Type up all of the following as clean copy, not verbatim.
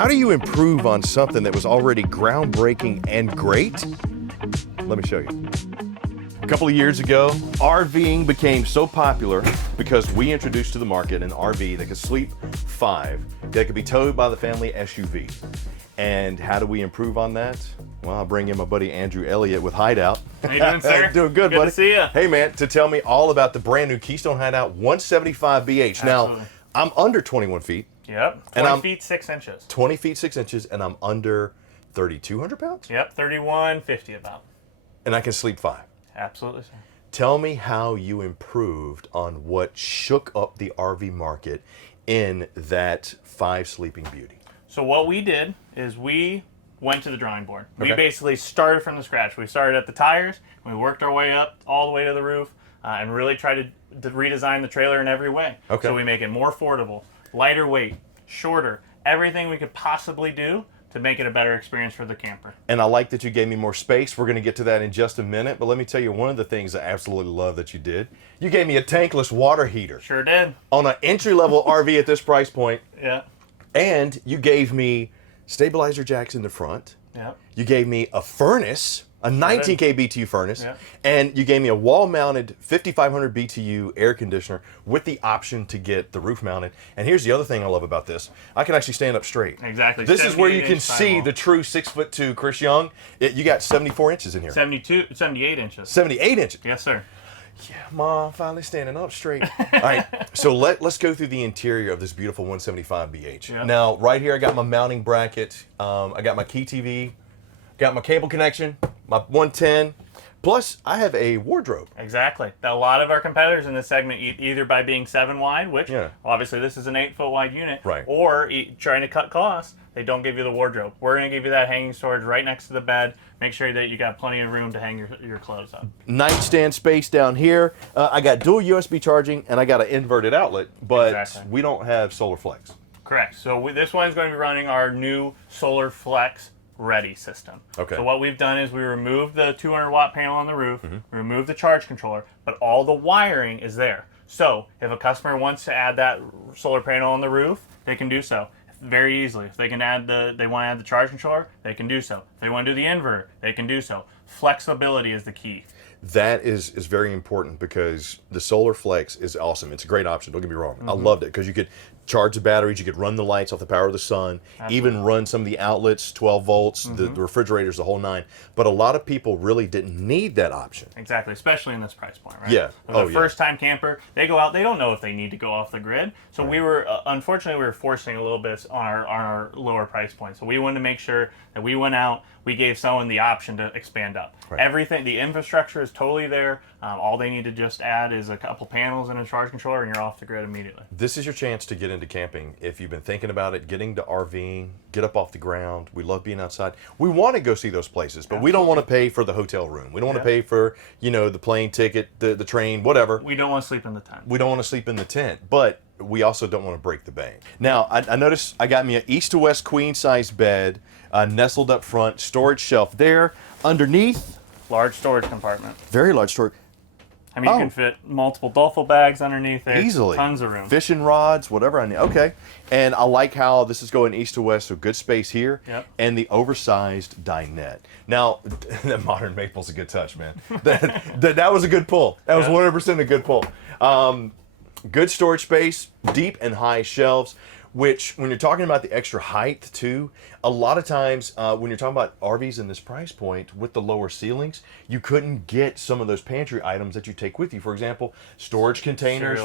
How do you improve on something that was already groundbreaking and great? Let me show you. A couple of years ago, RVing became so popular because we introduced to the market an RV that could sleep 5, that could be towed by the family SUV. And how do we improve on that? Well, I'll bring in my buddy Andrew Elliott with Hideout. How you doing, sir? Doing good, buddy. Good to see you. Hey, man, to tell me all about the brand new Keystone Hideout 175 BH. Absolutely. Now, I'm under 21 feet. Yep, 20 feet 6 inches. 20 feet 6 inches, and I'm under 3,200 pounds? Yep, 3150 about. And I can sleep 5. Absolutely, sir. Tell me how you improved on what shook up the RV market in that 5 sleeping beauty. So what we did is we went to the drawing board. Okay. We basically started from the scratch. We started at the tires, and we worked our way up all the way to the roof, and really tried to redesign the trailer in every way. Okay. So we make it more affordable, lighter weight, shorter, everything we could possibly do to make it a better experience for the camper. And I like that you gave me more space. We're going to get to that in just a minute, but let me tell you one of the things I absolutely love that you did. You gave me a tankless water heater. Sure did. On an entry-level RV at this price point. Yeah. And you gave me stabilizer jacks in the front. Yeah. You gave me a furnace, a 19K BTU furnace, Yeah. and you gave me a wall-mounted 5,500 BTU air conditioner with the option to get the roof-mounted. And here's the other thing I love about this. I can actually stand up straight. Exactly. This is where you can 78-inch see sidewall. the true 6'2" Chris Young. You got 74 inches in here. 78 inches. 78 inches. Yes, sir. Yeah, Mom, finally standing up straight. All right, so let's go through the interior of this beautiful 175 BH. Yeah. Now, right here, I got my mounting bracket. I got my key TV, got my cable connection, my 110. Plus, I have a wardrobe. Exactly. A lot of our competitors in this segment, either by being 7 wide, which obviously this is an 8 foot wide unit, Right. or trying to cut costs, they don't give you the wardrobe. We're going to give you that hanging storage right next to the bed. Make sure that you got plenty of room to hang your clothes up. Nightstand space down here. I got dual USB charging, and I got an inverted outlet, but Exactly. we don't have solar flex. Correct. So this one's going to be running our new Solar Flex Ready system. Okay. So what we've done is we removed the 200 watt panel on the roof, removed the charge controller, but all the wiring is there. So if a customer wants to add that solar panel on the roof, they can do so very easily. If they can they want to add the charge controller, they can do so. If they want to do the inverter, they can do so. Flexibility is the key. That is very important because the Solar Flex is awesome. It's a great option. Don't get me wrong. I loved it because you could charge the batteries, you could run the lights off the power of the sun, even run some of the outlets, 12 volts, the refrigerators, the whole 9. But a lot of people really didn't need that option. Exactly, especially in this price point, right? Yeah. The first-time camper, they go out, they don't know if they need to go off the grid. So we were, unfortunately, we were forcing a little bit on our lower price point. So we wanted to make sure that we went out, we gave someone the option to expand up. Right. Everything, the infrastructure is totally there. All they need to just add is a couple panels and a charge controller, and you're off the grid immediately. This is your chance to get into camping. If you've been thinking about it, getting to RVing, get up off the ground. We love being outside. We want to go see those places, but we don't want to pay for the hotel room. We don't want to pay for, the plane ticket, the train, whatever. We don't want to sleep in the tent. We don't want to sleep in the tent, but we also don't want to break the bank. Now, I noticed I got me an east to west queen size bed, nestled up front, storage shelf there. Underneath, Large storage compartment. very large storage. I mean, you can fit multiple duffel bags underneath there. Easily. Tons of room. Fishing rods, whatever I need. Okay. And I like how this is going east to west, so good space here. Yep. And the oversized dinette. Now, that modern maple's a good touch, man. That was a good pull. That was 100% a good pull. Good storage space, deep and high shelves, which when you're talking about the extra height too, a lot of times when you're talking about RVs in this price point with the lower ceilings, you couldn't get some of those pantry items that you take with you. For example, storage containers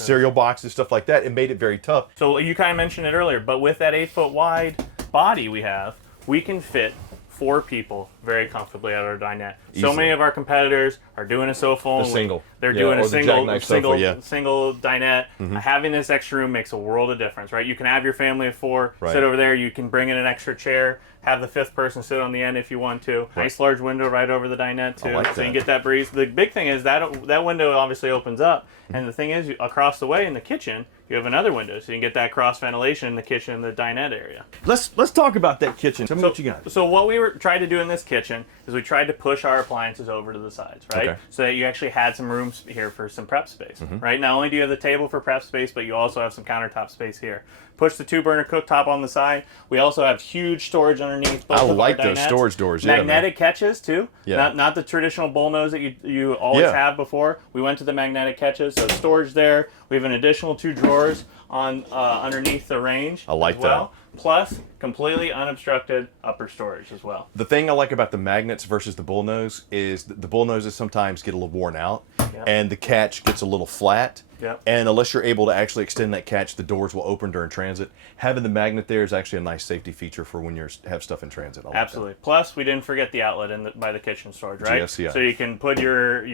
cereal boxes, stuff like that. It made it very tough. So you kind of mentioned it earlier, but with that 8 foot wide body we have, we can fit 4 people very comfortably at our dinette. Easily. So many of our competitors are doing a sofa only. single. They're Yeah, doing or a the single jackknife sofa, single dinette. Having this extra room makes a world of difference, right? You can have your family of 4 Right. sit over there. You can bring in an extra chair, have the 5th person sit on the end if you want to. Nice large window right over the dinette too, like so you that. can get that breeze. The big thing is that window obviously opens up, and the thing is, across the way in the kitchen, you have another window, so you can get that cross ventilation in the kitchen and the dinette area. Let's talk about that kitchen. Tell me what you got. So what we tried to do in this kitchen is we tried to push our appliances over to the sides, right? Okay. So that you actually had some room here for some prep space, right? Not only do you have the table for prep space, but you also have some countertop space here. push the 2-burner cooktop on the side. We also have huge storage underneath both I of like our those dinettes. storage doors. Yeah, Magnetic catches too. Yeah. Not the traditional bullnose that you always Yeah. have before. We went to the magnetic catches, so storage there. We have an additional 2 drawers on underneath the range. I like as well. Plus, completely unobstructed upper storage as well. The thing I like about the magnets versus the bullnose is the bullnoses sometimes get a little worn out, and the catch gets a little flat. Yep. And unless you're able to actually extend that catch, the doors will open during transit. Having the magnet there is actually a nice safety feature for when you have stuff in transit. I like Absolutely. Plus, we didn't forget the outlet by the kitchen storage, right? GFCI. So you can put your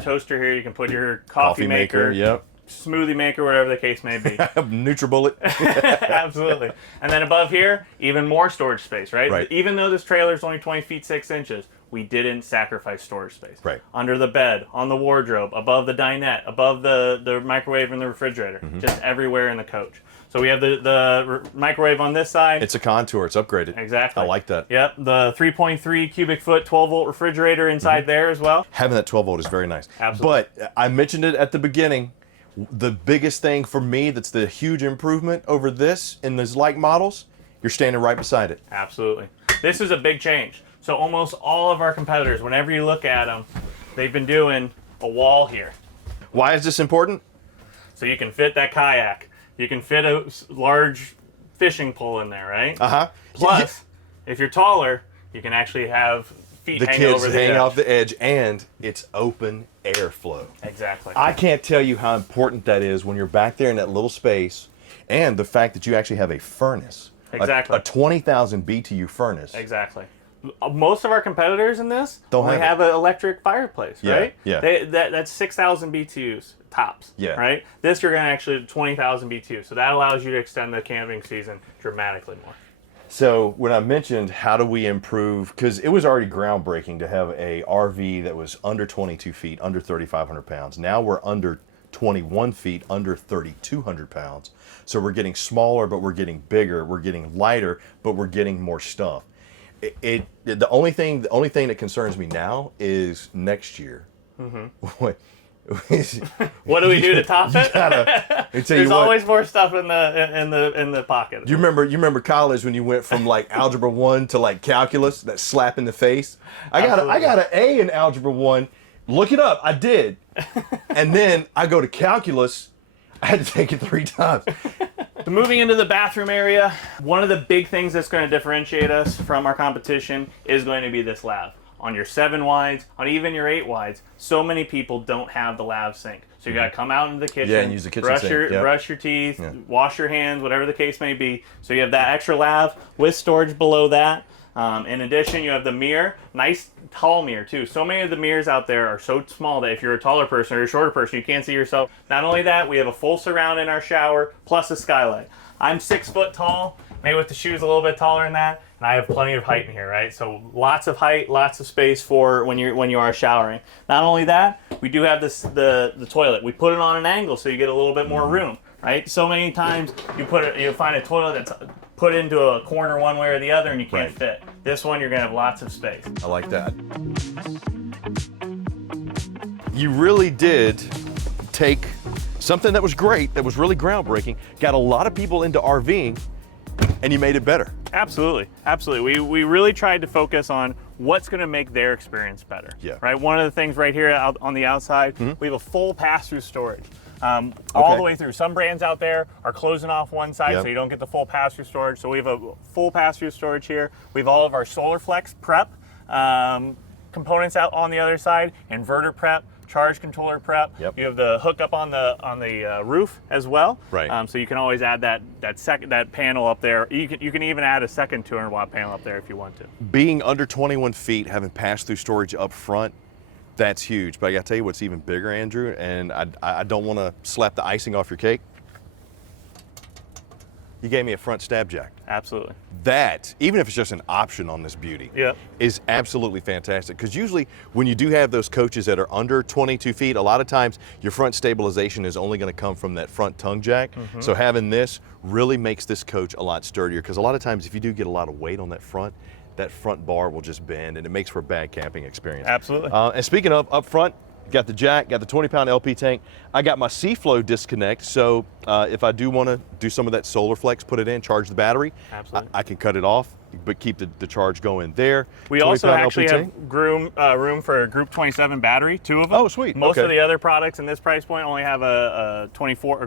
toaster here. You can put your coffee maker. Yep. Smoothie maker, whatever the case may be. NutriBullet. Absolutely. And then above here, even more storage space, right? Right. Even though this trailer is only 20 feet 6 inches, we didn't sacrifice storage space. Right. Under the bed, on the wardrobe, above the dinette, above the microwave and the refrigerator, just everywhere in the coach. So we have the microwave on this side. It's a contour. It's upgraded. Exactly. I like that. Yep. The 3.3 cubic foot 12-volt refrigerator inside there as well. Having that 12 volt is very nice. Absolutely. But I mentioned it at the beginning. The biggest thing for me that's the huge improvement over this in these like models, you're standing right beside it. Absolutely. This is a big change. So almost all of our competitors, whenever you look at them, they've been doing a wall here. Why is this important? So you can fit that kayak. You can fit a large fishing pole in there, right? Uh-huh. Plus, if you're taller, you can actually have feet The hanging kids over the hang edge. off the edge, and it's open airflow. Exactly. I can't tell you how important that is when you're back there in that little space, and the fact that you actually have a furnace. Exactly. A 20,000 BTU furnace. Exactly. Most of our competitors in this Don't only have have an electric fireplace, Yeah, right? yeah. That's 6,000 BTUs tops, Yeah. right? This you're going to actually 20,000 BTUs, so that allows you to extend the camping season dramatically more. So when I mentioned how do we improve, because it was already groundbreaking to have a RV that was under 22 feet, under 3,500 pounds. Now we're under 21 feet, under 3,200 pounds. So we're getting smaller, but we're getting bigger. We're getting lighter, but we're getting more stuff. The only thing that concerns me now is next year. What do we do to top it? There's Always more stuff in the pocket. You remember college when you went from like algebra 1 to like calculus, that slap in the face? I got an A in algebra 1. Look it up. I did. And then I go to calculus. I had to take it 3 times. So moving into the bathroom area, one of the big things that's going to differentiate us from our competition is going to be this lav. On your 7 wides, on even your 8 wides, so many people don't have the lav sink. So you got to come out into the kitchen, and use the kitchen brush sink. brush your teeth, wash your hands, whatever the case may be. So you have that extra lav with storage below that. In addition, you have the mirror, nice tall mirror too. So many of the mirrors out there are so small that if you're a taller person or a shorter person, you can't see yourself. Not only that, we have a full surround in our shower, plus a skylight. I'm 6 foot tall, maybe with the shoes a little bit taller than that, and I have plenty of height in here, right? So lots of height, lots of space for when you are showering. Not only that, we do have the toilet. We put it on an angle so you get a little bit more room, right? So many times you'll find a toilet that's put into a corner one way or the other and you can't fit. This one, you're gonna have lots of space. I like that. You really did take something that was great, that was really groundbreaking, got a lot of people into RVing, and you made it better. Absolutely, absolutely. We really tried to focus on what's going to make their experience better. Yeah. Right. One of the things right here out on the outside, we have a full pass-through storage. All the way through. Some brands out there are closing off one side so you don't get the full pass-through storage. So we have a full pass-through storage here. We have all of our solar flex prep components out on the other side, inverter prep, charge controller prep. You have the hookup on the roof as well. Right. So you can always add that panel up there. You can even add a second 200-watt panel up there if you want to. Being under 21 feet, having pass-through storage up front, that's huge. But I gotta tell you what's even bigger, Andrew, and I don't want to slap the icing off your cake. You gave me a front stab jack. Absolutely. That, even if it's just an option on this beauty, is absolutely fantastic. Because usually when you do have those coaches that are under 22 feet, a lot of times your front stabilization is only going to come from that front tongue jack. So having this really makes this coach a lot sturdier. Because a lot of times if you do get a lot of weight on that front bar will just bend and it makes for a bad camping experience. Absolutely. And speaking of up front, Got the jack, got the 20-pound LP tank. I got my C-Flow disconnect, so if I do want to do some of that solar flex, put it in, charge the battery, Absolutely. I can cut it off, but keep the charge going there. We also 20-pound actually LP have tank. room for a Group 27 battery, 2 of them. Oh, sweet. Most Okay. of the other products in this price point only have a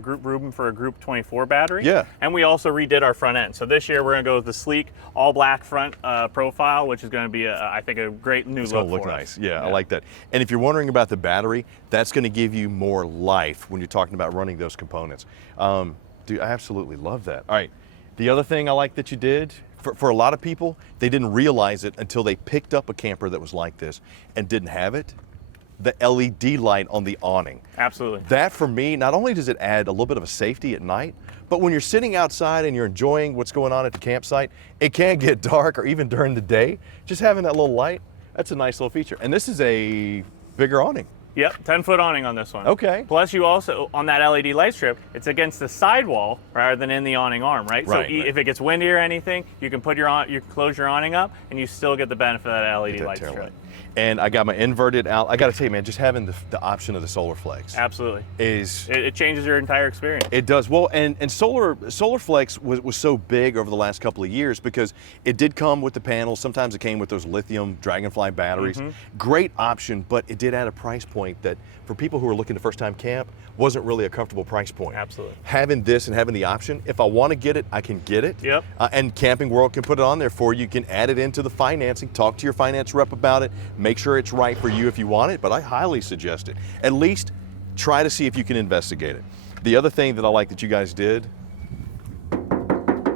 group room for a Group 24 battery. Yeah. And we also redid our front end. So this year we're going to go with the sleek, all black front profile, which is going to be, I think, a great new It's look gonna look for nice. us. Yeah, I like that. And if you're wondering about the battery, that's going to give you more life when you're talking about running those components. Dude, I absolutely love that. All right, the other thing I like that you did, for a lot of people, they didn't realize it until they picked up a camper that was like this and didn't have it, the LED light on the awning. Absolutely. That, for me, not only does it add a little bit of a safety at night, but when you're sitting outside and you're enjoying what's going on at the campsite, it can get dark, or even during the day, just having that little light, that's a nice little feature. And this is a bigger awning. Yep, 10-foot awning on this one. Okay. Plus, you also, on that LED light strip, it's against the sidewall rather than in the awning arm, right? Right, So right. if it gets windy or anything, you can you can close your awning up, and you still get the benefit of that LED That light tail strip. light. And I got my inverted out. I got to tell you, man, just having the option of the solar flex Absolutely. is It changes your entire experience. it does well. And solar flex was so big over the last couple of years because it did come with the panels. Sometimes it came with those lithium Dragonfly batteries. Great option, but it did add a price point that for people who are looking to first time camp wasn't really a comfortable price point. Absolutely. Having this and having the option, if I want to get it, I can get it. Yep. And Camping World can put it on there for you. You can add it into the financing, talk to your finance rep about it, make sure it's right for you if you want it, but I highly suggest it. At least try to see if you can investigate it. The other thing that I like that you guys did,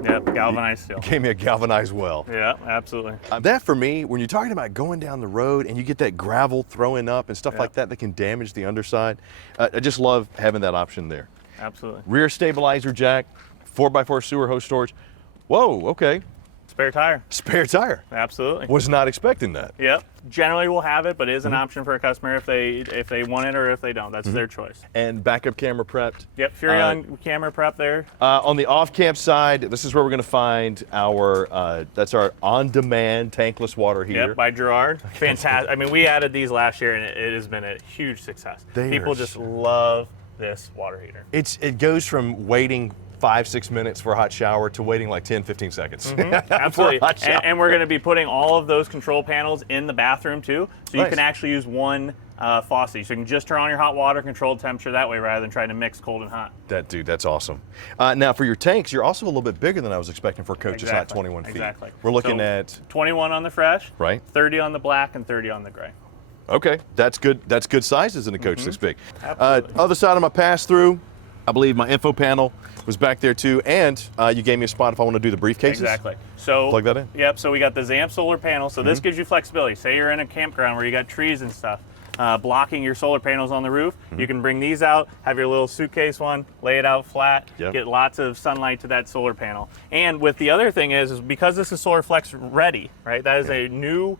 Yep, galvanized steel. gave me a galvanized well. Yeah, absolutely. That for me, when you're talking about going down the road and you get that gravel throwing up and stuff like that can damage the underside, I just love having that option there. Absolutely. Rear stabilizer jack, 4x4 sewer hose storage. Whoa, okay. Spare tire. Spare tire. Absolutely. Was not expecting that. Yep. Generally, we'll have it, but it is an option for a customer if they want it or if they don't. That's their choice. And backup camera prepped. Yep. Furion camera prep there. On the off-camp side, this is where we're going to find our, that's our on-demand tankless water heater. Yep, by Gerard. Fantastic. I mean, we added these last year, and it has been a huge success. They People are just love this water heater. It goes from waiting 5-6 minutes for a hot shower to waiting like 10-15 seconds. Absolutely. For a hot shower. And we're going to be putting all of those control panels in the bathroom too, so you Nice. can actually use one faucet. So you can just turn on your hot water, control the temperature that way, rather than trying to mix cold and hot. That's awesome. Now for your tanks, you're also a little bit bigger than I was expecting for a coach. It's not Exactly. 21 feet. Exactly. We're looking So, at 21 on the fresh, right. 30 on the black, and 30 on the gray. Okay, that's good. That's good sizes in a coach this big. Absolutely. Other side of my pass through, I believe my info panel was back there too, and you gave me a spot if I want to do the briefcases. Exactly. So Plug that in. Yep. So we got the ZAMP solar panel. So this gives you flexibility. Say you're in a campground where you got trees and stuff blocking your solar panels on the roof. You can bring these out, have your little suitcase one, lay it out flat, Yep. get lots of sunlight to that solar panel. And with the other thing is because this is Solar Flex ready, right? That is a new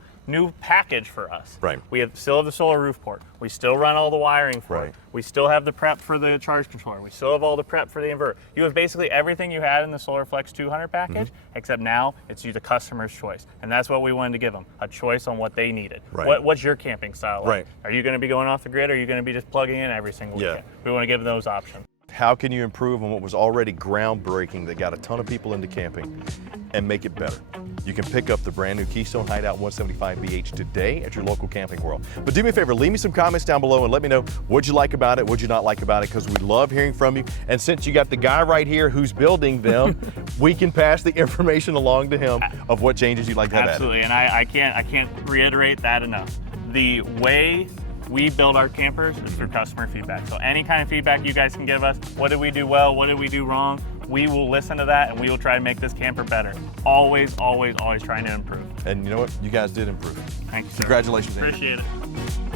package for us. Right. We still have the solar roof port. We still run all the wiring for Right. it. We still have the prep for the charge controller. We still have all the prep for the inverter. You have basically everything you had in the Solar Flex 200 package, except now it's you the customer's choice. And that's what we wanted to give them, a choice on what they needed. Right. What's your camping style like? Right. Are you going to be going off the grid, or are you going to be just plugging in every single Yeah. weekend? We want to give them those options. How can you improve on what was already groundbreaking that got a ton of people into camping and make it better? You can pick up the brand new Keystone Hideout 175BH today at your local Camping World. But do me a favor, leave me some comments down below and let me know what you like about it, what you not like about it, because we love hearing from you. And since you got the guy right here who's building them, we can pass the information along to him of what changes you'd like to have added. Absolutely, and I can't reiterate that enough. The way we build our campers is through customer feedback. So any kind of feedback you guys can give us, what did we do well, what did we do wrong, we will listen to that and we will try to make this camper better. Always, always, always trying to improve. And you know what? You guys did improve. Thank you, sir. Congratulations, Andy. Appreciate it.